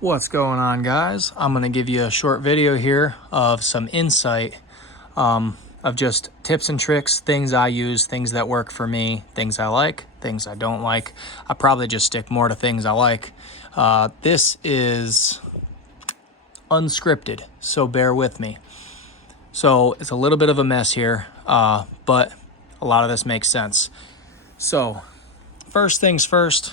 What's going on, guys? I'm going to give you a short video here of some insight of just tips and tricks, things I use, things that work for me, things I like, things I don't like. I probably just stick more to things I like. This is unscripted, so bear with me. So it's a little bit of a mess here, but a lot of this makes sense. So first things first,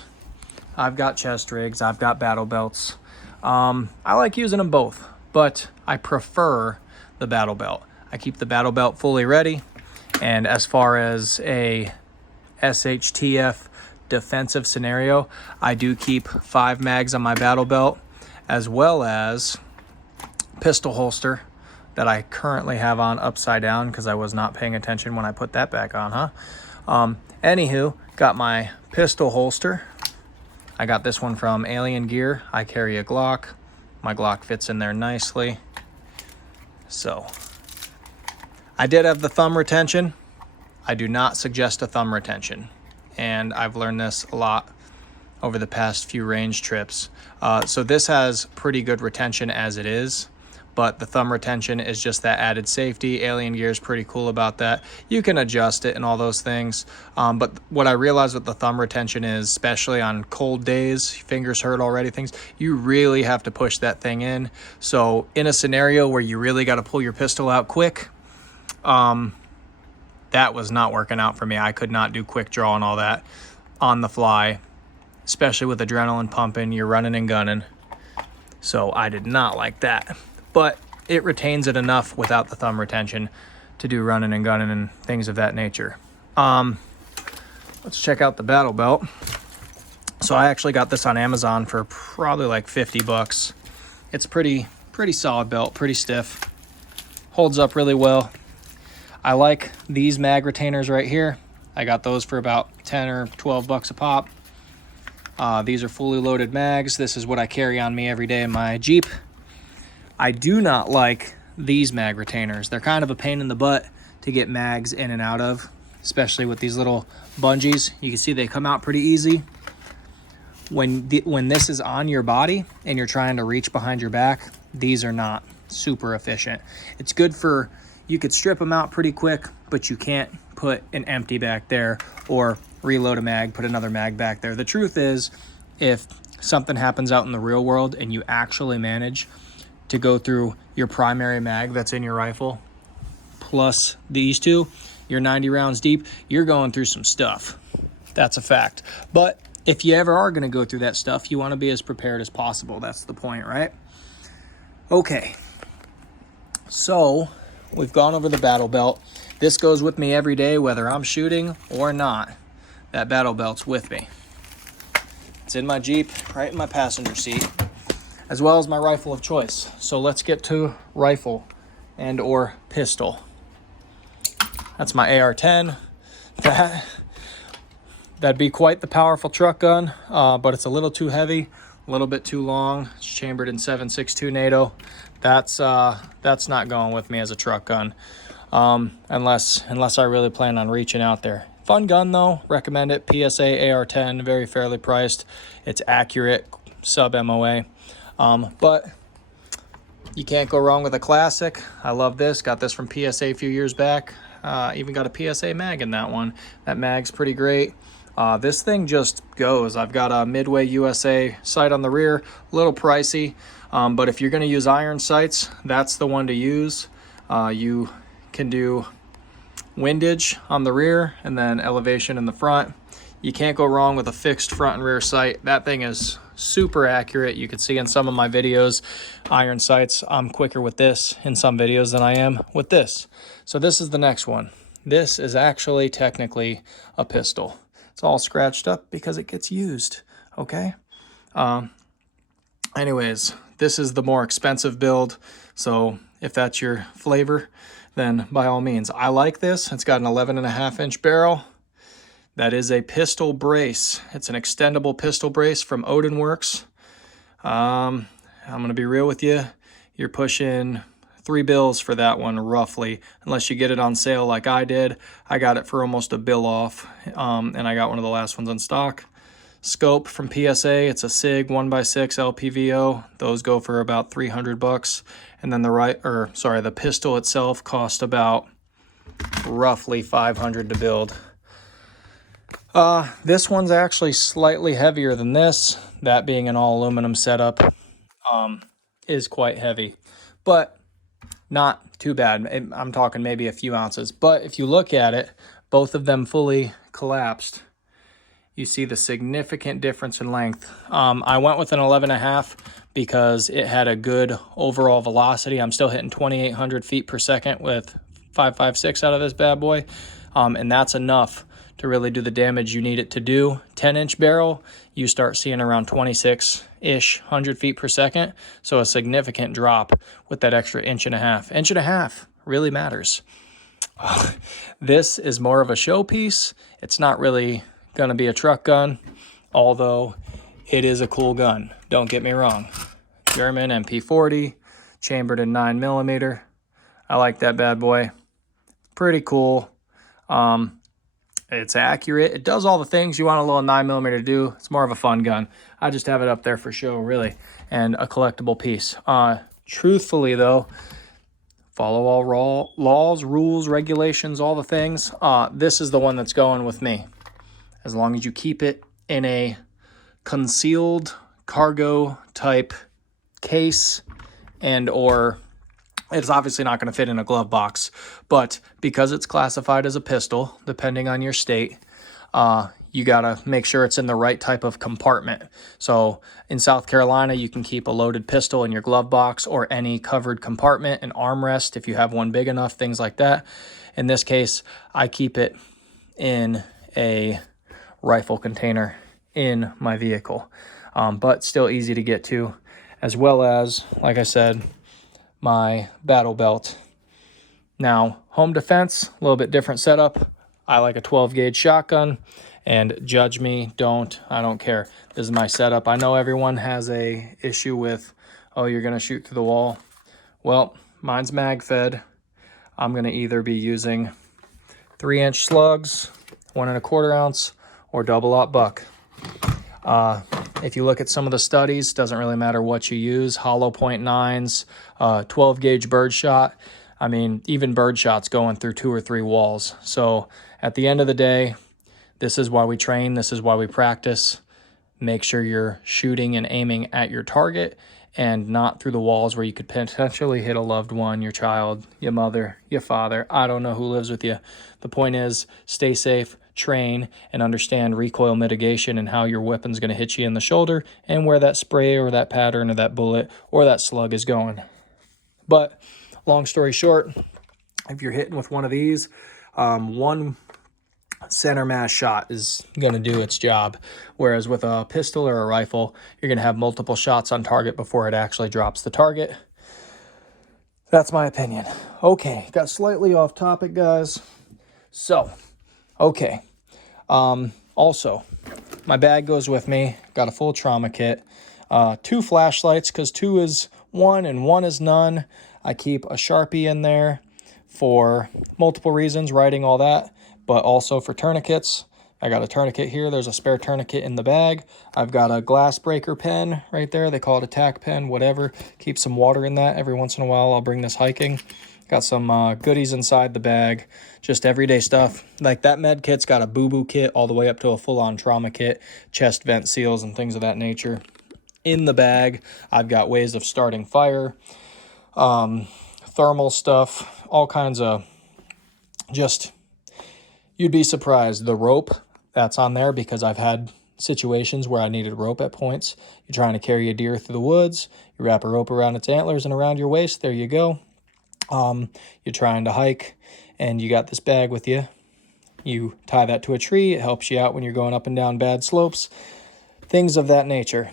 I've got chest rigs, I've got battle belts. I like using them both, but I prefer the battle belt. I keep the battle belt fully ready, and as far as a SHTF defensive scenario, I do keep 5 mags on my battle belt, as well as pistol holster that I currently have on upside down because I was not paying attention when I put that back on, Anywho, got my pistol holster. I got this one from Alien Gear. I carry a Glock. My Glock fits in there nicely. So, I did have the thumb retention. I do not suggest a thumb retention. And I've learned this a lot over the past few range trips. So this has pretty good retention as it is, but the thumb retention is just that added safety. Alien Gear is pretty cool about that. You can adjust it and all those things. But what I realized with the thumb retention is, especially on cold days, fingers hurt already, things, you really have to push that thing in. So in a scenario where you really got to pull your pistol out quick, that was not working out for me. I could not do quick draw and all that on the fly, especially with adrenaline pumping, you're running and gunning. So I did not like that. But it retains it enough without the thumb retention to do running and gunning and things of that nature. Let's check out the battle belt. So I actually got this on Amazon for probably like 50 bucks. It's pretty solid belt, pretty stiff. Holds up really well. I like these mag retainers right here. I got those for about 10 or 12 bucks a pop. These are fully loaded mags. This is what I carry on me every day in my Jeep. I do not like these mag retainers. They're kind of a pain in the butt to get mags in and out of, especially with these little bungees. You can see they come out pretty easy. When this is on your body and you're trying to reach behind your back, these are not super efficient. It's good for, you could strip them out pretty quick, but you can't put an empty back there or reload a mag, put another mag back there. The truth is, if something happens out in the real world and you actually manage to go through your primary mag that's in your rifle, plus these two, you're 90 rounds deep, you're going through some stuff. That's a fact. But if you ever are gonna go through that stuff, you wanna be as prepared as possible. That's the point, right? Okay, so we've gone over the battle belt. This goes with me every day, whether I'm shooting or not. That battle belt's with me. It's in my Jeep, right in my passenger seat, as well as my rifle of choice. So let's get to rifle and or pistol. That's my AR-10. That'd be quite the powerful truck gun, but it's a little too heavy, a little bit too long. It's chambered in 7.62 NATO. That's not going with me as a truck gun, unless I really plan on reaching out there. Fun gun though, recommend it. PSA AR-10, very fairly priced. It's accurate, sub MOA. But you can't go wrong with a classic. I love this. Got this from PSA a few years back. Even got a PSA mag in that one. That mag's pretty great. This thing just goes. I've got a Midway USA sight on the rear, a little pricey. But if you're going to use iron sights, that's the one to use. You can do windage on the rear and then elevation in the front. You can't go wrong with a fixed front and rear sight. That thing is super accurate. You can see in some of my videos, iron sights, I'm quicker with this in some videos than I am with this. So this is the next one. This is actually technically a pistol. It's all scratched up because it gets used, okay? Anyways, this is the more expensive build. So if that's your flavor, then by all means. I like this. It's got an 11.5-inch barrel. That is a pistol brace. It's an extendable pistol brace from Odin Works. I'm going to be real with you. You're pushing $3 for that one roughly, unless you get it on sale like I did. I got it for almost $1 off, and I got one of the last ones in stock. scope from PSA. It's a SIG 1x6 LPVO. Those go for about $300. And then the pistol itself cost about roughly $500 to build. This one's actually slightly heavier than this. That being an all aluminum setup, is quite heavy, but not too bad. I'm talking maybe a few ounces, but if you look at it, both of them fully collapsed. You see the significant difference in length. I went with an 11.5 because it had a good overall velocity. I'm still hitting 2,800 feet per second with 5.56 out of this bad boy. And that's enough to really do the damage you need it to do. 10-inch barrel, you start seeing around 26-ish 100 feet per second. So a significant drop with that extra inch and a half. Inch and a half really matters. This is more of a showpiece. It's not really going to be a truck gun, although it is a cool gun. Don't get me wrong. German MP40, chambered in 9mm. I like that bad boy. Pretty cool. It's accurate. It does all the things you want a little 9mm to do. It's more of a fun gun. I just have it up there for show, really, and a collectible piece. Truthfully, though, follow all laws, rules, regulations, all the things. This is the one that's going with me. As long as you keep it in a concealed cargo type case, and or it's obviously not going to fit in a glove box, but because it's classified as a pistol, depending on your state, you got to make sure it's in the right type of compartment. So in South Carolina, you can keep a loaded pistol in your glove box or any covered compartment, an armrest if you have one big enough, things like that. In this case, I keep it in a rifle container in my vehicle, but still easy to get to, as well as, like I said, my battle belt. Now, home defense, a little bit different setup. I like a 12 gauge shotgun, and judge me, I don't care. This is my setup. I know everyone has a issue with, oh, you're gonna shoot through the wall. Well, mine's mag fed. I'm gonna either be using 3-inch slugs, 1.25 ounce, or double-aught buck. If you look at some of the studies, doesn't really matter what you use, hollow point 9s, 12 gauge birdshot. I mean, even birdshot's going through 2 or 3 walls. So at the end of the day, this is why we train, this is why we practice. Make sure you're shooting and aiming at your target and not through the walls where you could potentially hit a loved one, your child, your mother, your father. I don't know who lives with you. The point is, stay safe, train, and understand recoil mitigation and how your weapon's going to hit you in the shoulder and where that spray or that pattern or that bullet or that slug is going. But long story short, if you're hitting with one of these, one center mass shot is going to do its job, whereas with a pistol or a rifle, you're going to have multiple shots on target before it actually drops the target. That's my opinion. Okay, got slightly off topic, guys. So, okay. Also, my bag goes with me. Got a full trauma kit. 2 flashlights, because 2 is 1 and 1 is none. I keep a Sharpie in there for multiple reasons, writing all that, but also for tourniquets. I got a tourniquet here. There's a spare tourniquet in the bag. I've got a glass breaker pen right there. They call it a tack pen, whatever. Keep some water in that. Every once in a while, I'll bring this hiking. Got some goodies inside the bag, just everyday stuff. Like that med kit's got a boo-boo kit all the way up to a full-on trauma kit, chest vent seals and things of that nature. In the bag, I've got ways of starting fire, thermal stuff, all kinds of just, you'd be surprised. The rope that's on there, because I've had situations where I needed rope at points. You're trying to carry a deer through the woods, you wrap a rope around its antlers and around your waist, there you go. You're trying to hike and you got this bag with you. You tie that to a tree. It helps you out when you're going up and down bad slopes, things of that nature.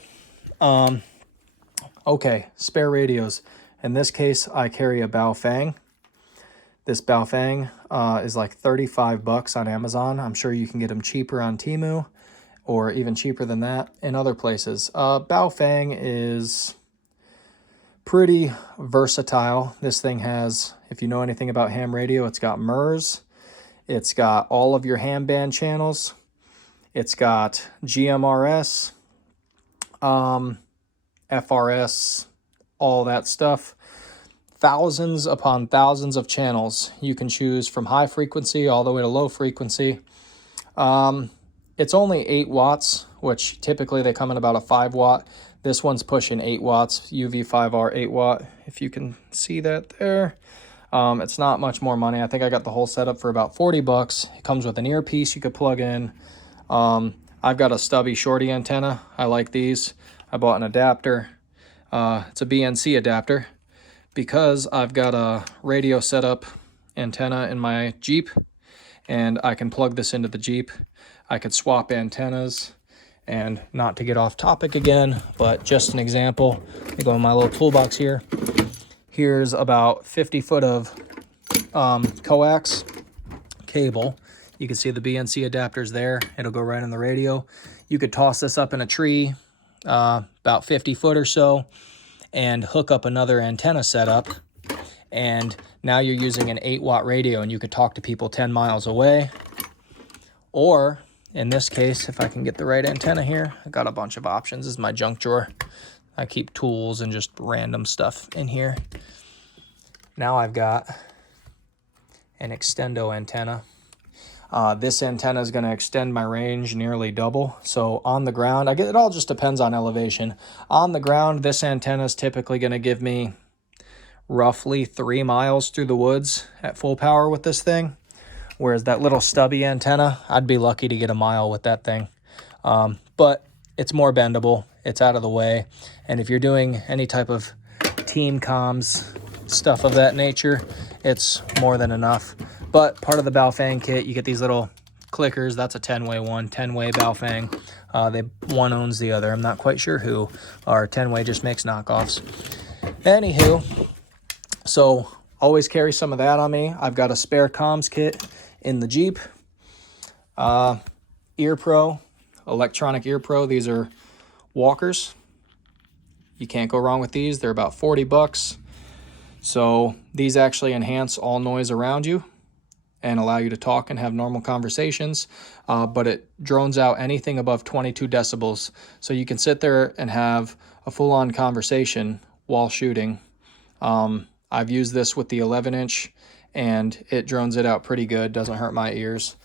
Okay, spare radios. In this case, I carry a Baofeng. This Baofeng is like $35 on Amazon. I'm sure you can get them cheaper on Temu or even cheaper than that in other places. Baofeng is pretty versatile. This thing has, if you know anything about ham radio, it's got MIRS. It's got all of your ham band channels. It's got GMRS, FRS, all that stuff. Thousands upon thousands of channels. You can choose from high frequency all the way to low frequency. It's only 8 watts, which typically they come in about a 5 watt. This one's pushing 8 watts, UV5R 8 watt, if you can see that there. It's not much more money. I think I got the whole setup for about 40 bucks. It comes with an earpiece you could plug in. I've got a stubby shorty antenna. I like these. I bought an adapter. It's a BNC adapter because I've got a radio setup antenna in my Jeep, and I can plug this into the Jeep. I could swap antennas, and not to get off topic again, but just an example. Let me go in my little toolbox here. Here's about 50 foot of coax cable. You can see the BNC adapters there. It'll go right in the radio. You could toss this up in a tree, about 50 foot or so, and hook up another antenna setup. And now you're using an 8 watt radio, and you could talk to people 10 miles away. Or in this case, if I can get the right antenna here, I got a bunch of options. This is my junk drawer. I keep tools and just random stuff in here. Now I've got an extendo antenna. This antenna is going to extend my range nearly double. So on the ground, it all just depends on elevation. On the ground, this antenna is typically going to give me roughly 3 miles through the woods at full power with this thing. Whereas that little stubby antenna, I'd be lucky to get a mile with that thing. But it's more bendable. It's out of the way. And if you're doing any type of team comms, stuff of that nature, it's more than enough. But part of the Baofeng kit, you get these little clickers. That's a 10-way one, 10-way Baofeng. One owns the other. I'm not quite sure who. Or 10-way just makes knockoffs. Anywho, so always carry some of that on me. I've got a spare comms kit in the Jeep. Ear Pro, electronic Ear Pro. These are walkers. You can't go wrong with these. They're about 40 bucks. So these actually enhance all noise around you and allow you to talk and have normal conversations. But it drones out anything above 22 decibels. So you can sit there and have a full-on conversation while shooting. I've used this with the 11-inch, and it drones it out pretty good. Doesn't hurt my ears.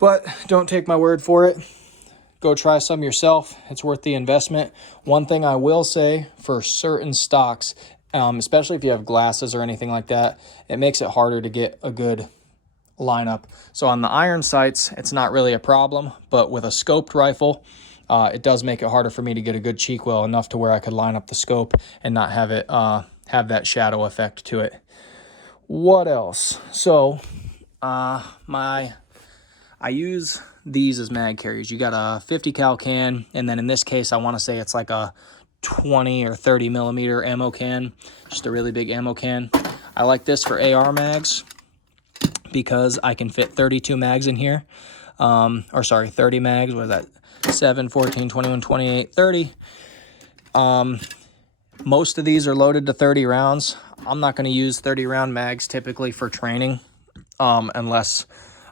But don't take my word for it. Go try some yourself. It's worth the investment. One thing I will say for certain stocks, especially if you have glasses or anything like that, it makes it harder to get a good lineup. So on the iron sights, it's not really a problem, but with a scoped rifle, it does make it harder for me to get a good cheek well enough to where I could line up the scope and not have it have that shadow effect to it. What else? So I use these as mag carriers. You got a 50 cal can, and then in this case I want to say it's like a 20 or 30 millimeter ammo can, just a really big ammo can. I like this for AR mags because I can fit 32 mags in here. 30 mags. What is that? 7, 14, 21, 28, 30. Most of these are loaded to 30 rounds. I'm not going to use 30 round mags typically for training unless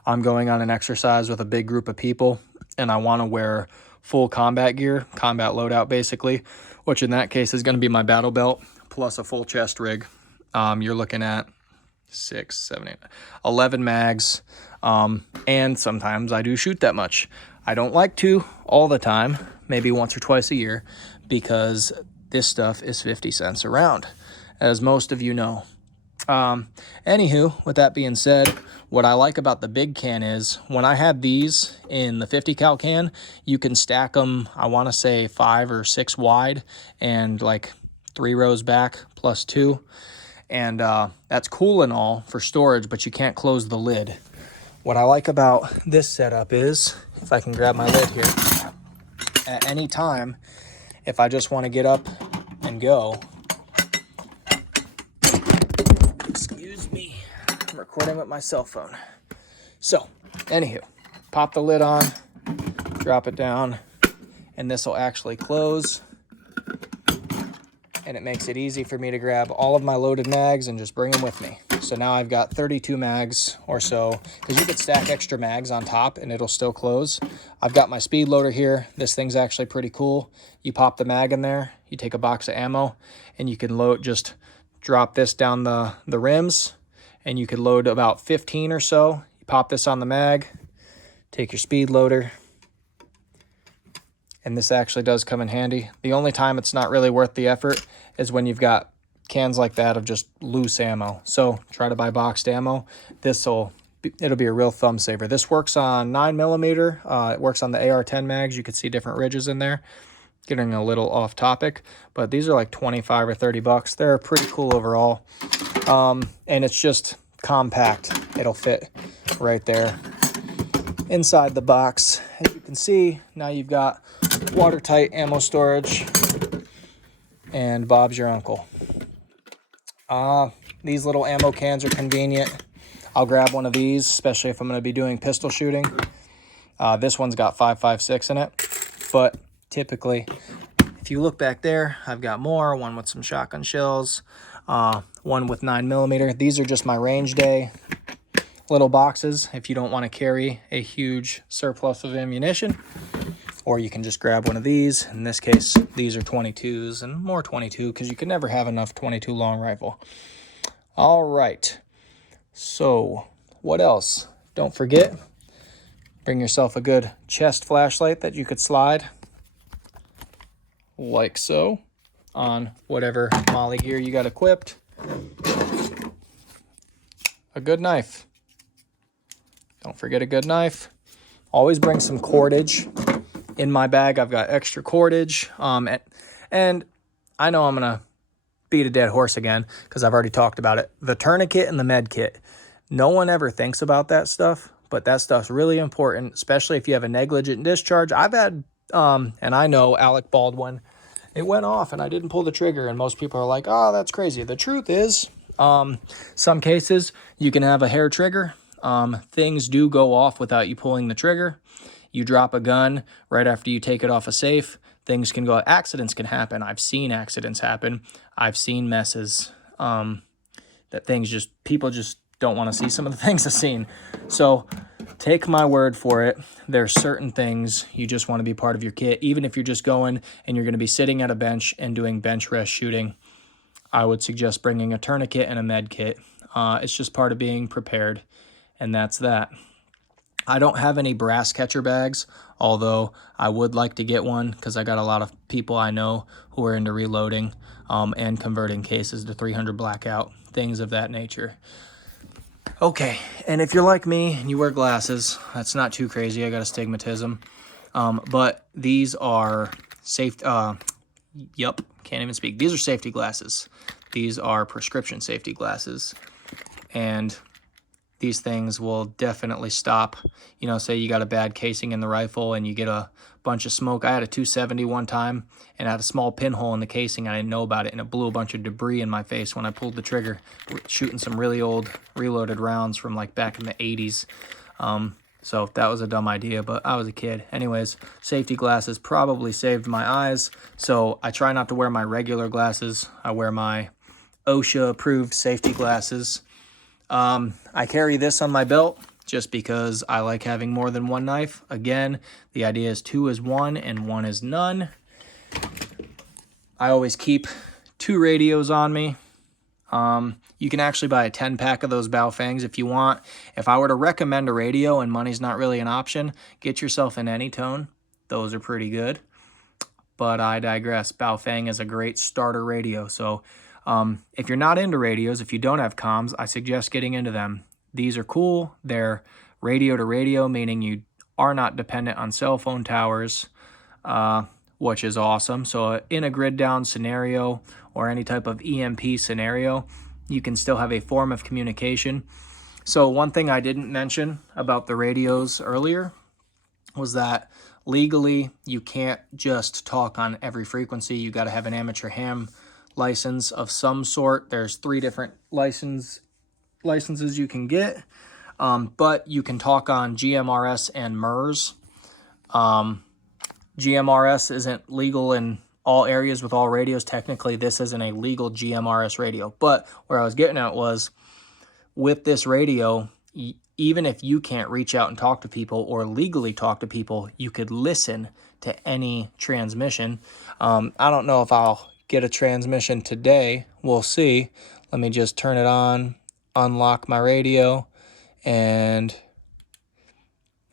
I'm going on an exercise with a big group of people and I want to wear full combat gear, combat loadout basically, which in that case is going to be my battle belt plus a full chest rig. You're looking at 6, 7, 8, 11 mags, and sometimes I do shoot that much. I don't like to all the time, maybe once or twice a year, because this stuff is 50 cents a round, as most of you know. Anywho, with that being said, what I like about the big can is when I had these in the 50 cal can, you can stack them, I want to say 5 or 6 wide and like 3 rows back plus 2. And that's cool and all for storage, but you can't close the lid. What I like about this setup is, if I can grab my lid here, at any time, if I just want to get up and go, excuse me, I'm recording with my cell phone. So, anywho, pop the lid on, drop it down, and this will actually close. And it makes it easy for me to grab all of my loaded mags and just bring them with me. So now I've got 32 mags or so, because you could stack extra mags on top and it'll still close. I've got my speed loader here. This thing's actually pretty cool. You pop the mag in there, you take a box of ammo, and you can load, just drop this down the rims, and you could load about 15 or so. You pop this on the mag, take your speed loader, and this actually does come in handy. The only time it's not really worth the effort is when you've got cans like that of just loose ammo. So try to buy boxed ammo. It'll be a real thumb saver. This works on 9mm. It works on the AR-10 mags. You can see different ridges in there. Getting a little off topic, but these are like 25 or 30 bucks. They're pretty cool overall. And it's just compact. It'll fit right there inside the box. As you can see, now you've got watertight ammo storage, and Bob's your uncle. These little ammo cans are convenient. I'll grab one of these, especially if I'm going to be doing pistol shooting. This one's got 5.56 in it, but typically, if you look back there, I've got more, one with some shotgun shells, one with 9mm. These are just my range day little boxes if you don't want to carry a huge surplus of ammunition. Or you can just grab one of these. In this case, these are 22s and more 22, because you can never have enough 22 long rifle. All right. So what else? Don't forget, bring yourself a good chest flashlight that you could slide like so on whatever molly gear you got equipped. A good knife. Don't forget a good knife. Always bring some cordage. In my bag, I've got extra cordage. And I know I'm going to beat a dead horse again because I've already talked about it. The tourniquet and the med kit. No one ever thinks about that stuff, but that stuff's really important, especially if you have a negligent discharge. I've had, and I know Alec Baldwin, it went off and I didn't pull the trigger, and most people are like, oh, that's crazy. The truth is, some cases you can have a hair trigger. Things do go off without you pulling the trigger. You drop a gun right after you take it off a safe, things can go, accidents can happen. I've seen accidents happen. I've seen messes, that people just don't want to see some of the things I've seen. So take my word for it. There's certain things you just want to be part of your kit. Even if you're just going and you're going to be sitting at a bench and doing bench rest shooting, I would suggest bringing a tourniquet and a med kit. It's just part of being prepared, and that's that. I don't have any brass catcher bags, although I would like to get one because I got a lot of people I know who are into reloading and converting cases to 300 blackout, things of that nature. Okay, and if you're like me and you wear glasses, that's not too crazy. I got astigmatism. But these are safe. Can't even speak. These are safety glasses. These are prescription safety glasses. And these things will definitely stop, say you got a bad casing in the rifle and you get a bunch of smoke. I had a 270 one time and I had a small pinhole in the casing. I didn't know about it, and it blew a bunch of debris in my face when I pulled the trigger, shooting some really old reloaded rounds from like back in the 80s. So that was a dumb idea, but I was a kid. Anyways, safety glasses probably saved my eyes. So I try not to wear my regular glasses. I wear my OSHA approved safety glasses. I carry this on my belt just because I like having more than one knife. Again, the idea is 2 is 1 and 1 is none. I always keep 2 radios on me. You can actually buy a 10-pack of those Baofangs if you want. If I were to recommend a radio and money's not really an option, get yourself an Anytone. Those are pretty good. But I digress. Baofeng is a great starter radio. So if you're not into radios, if you don't have comms, I suggest getting into them. These are cool. They're radio to radio, meaning you are not dependent on cell phone towers, which is awesome. So in a grid down scenario or any type of EMP scenario, you can still have a form of communication. So one thing I didn't mention about the radios earlier was that legally you can't just talk on every frequency. You got to have an amateur ham license of some sort. There's 3 different licenses you can get, but you can talk on GMRS and MERS. GMRS isn't legal in all areas with all radios. Technically, this isn't a legal GMRS radio, but where I was getting at was with this radio, even if you can't reach out and talk to people or legally talk to people, you could listen to any transmission. I don't know if I'll get a transmission today. We'll see. Let me just turn it on, unlock my radio, and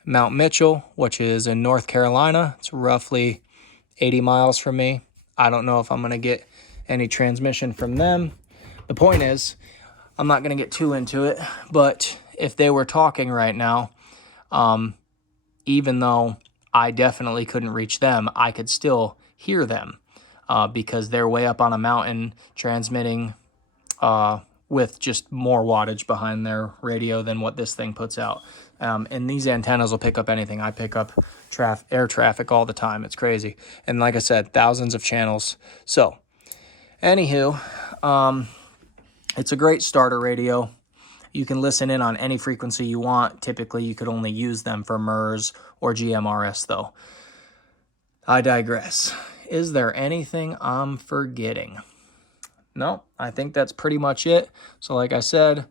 Mount Mitchell, which is in North Carolina. It's roughly 80 miles from me. I don't know if I'm going to get any transmission from them. The point is, I'm not going to get too into it, but if they were talking right now, even though I definitely couldn't reach them, I could still hear them because they're way up on a mountain transmitting with just more wattage behind their radio than what this thing puts out. And these antennas will pick up anything. I pick up air traffic all the time. It's crazy. And like I said, thousands of channels. So, anywho, it's a great starter radio. You can listen in on any frequency you want. Typically, you could only use them for MERS or GMRS, though. I digress. Is there anything I'm forgetting? No, I think that's pretty much it. So like I said,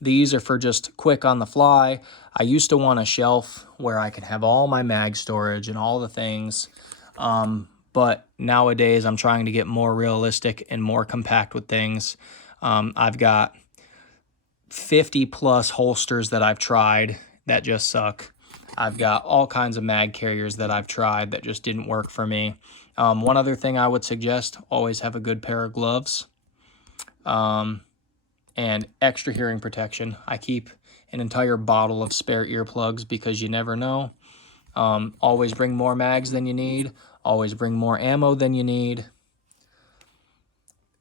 these are for just quick on the fly. I used to want a shelf where I could have all my mag storage and all the things. But nowadays I'm trying to get more realistic and more compact with things. I've got 50 plus holsters that I've tried that just suck. I've got all kinds of mag carriers that I've tried that just didn't work for me. One other thing I would suggest, always have a good pair of gloves and extra hearing protection. I keep an entire bottle of spare earplugs because you never know. Always bring more mags than you need. Always bring more ammo than you need.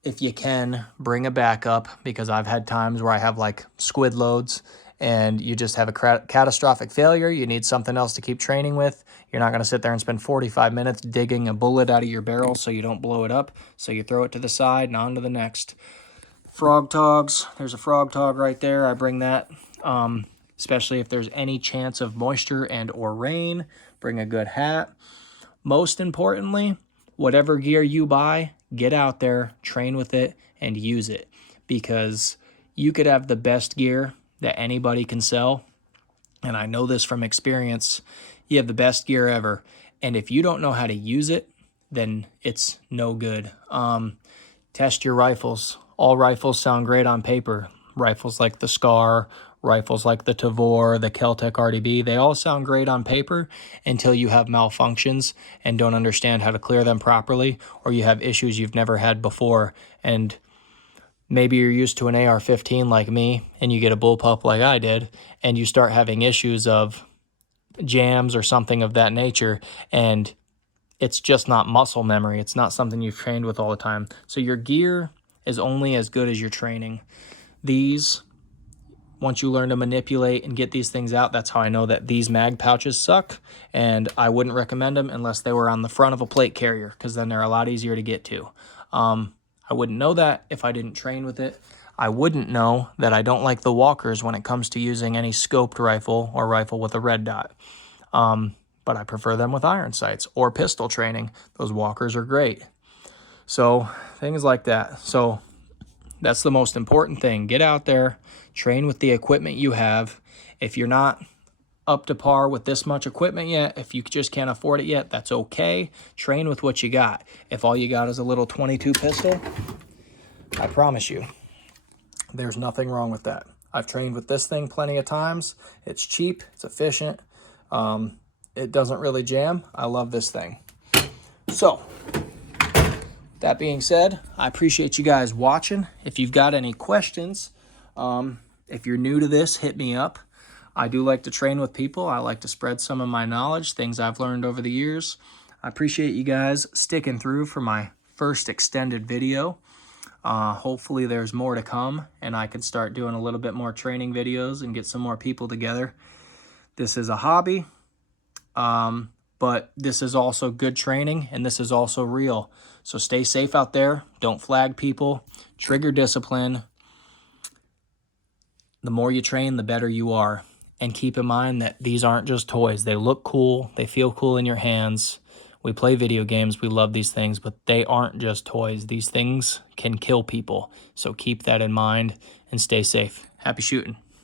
If you can, bring a backup, because I've had times where I have like squid loads and you just have a catastrophic failure. You need something else to keep training with. You're not going to sit there and spend 45 minutes digging a bullet out of your barrel so you don't blow it up. So you throw it to the side and on to the next. Frog togs. There's a frog tog right there. I bring that, especially if there's any chance of moisture and or rain. Bring a good hat. Most importantly, whatever gear you buy, get out there, train with it, and use it. Because you could have the best gear that anybody can sell, and I know this from experience. You have the best gear ever, and if you don't know how to use it, then it's no good. Test your rifles. All rifles sound great on paper. Rifles like the Scar, rifles like the Tavor, the Keltec RDB, they all sound great on paper until you have malfunctions and don't understand how to clear them properly, or you have issues you've never had before. And maybe you're used to an AR-15 like me, and you get a bullpup like I did, and you start having issues of jams or something of that nature, and it's just not muscle memory. It's not something you've trained with all the time. So your gear is only as good as your training. These, once you learn to manipulate and get these things out, that's how I know that these mag pouches suck, and I wouldn't recommend them unless they were on the front of a plate carrier, because then they're a lot easier to get to. I wouldn't know that if I didn't train with it. I wouldn't know that I don't like the walkers when it comes to using any scoped rifle or rifle with a red dot. But I prefer them with iron sights or pistol training. Those walkers are great. So things like that. So that's the most important thing. Get out there, train with the equipment you have. If you're not up to par with this much equipment yet, if you just can't afford it yet, that's okay. Train with what you got. If all you got is a little 22 pistol, I promise you, there's nothing wrong with that. I've trained with this thing plenty of times. It's cheap, it's efficient, it doesn't really jam. I love this thing. So, that being said, I appreciate you guys watching. If you've got any questions, if you're new to this, hit me up. I do like to train with people. I like to spread some of my knowledge, things I've learned over the years. I appreciate you guys sticking through for my first extended video. Hopefully there's more to come, and I can start doing a little bit more training videos and get some more people together. This is a hobby, but this is also good training, and this is also real. So stay safe out there. Don't flag people. Trigger discipline. The more you train, the better you are. And keep in mind that these aren't just toys. They look cool. They feel cool in your hands. We play video games. We love these things, but they aren't just toys. These things can kill people. So keep that in mind and stay safe. Happy shooting.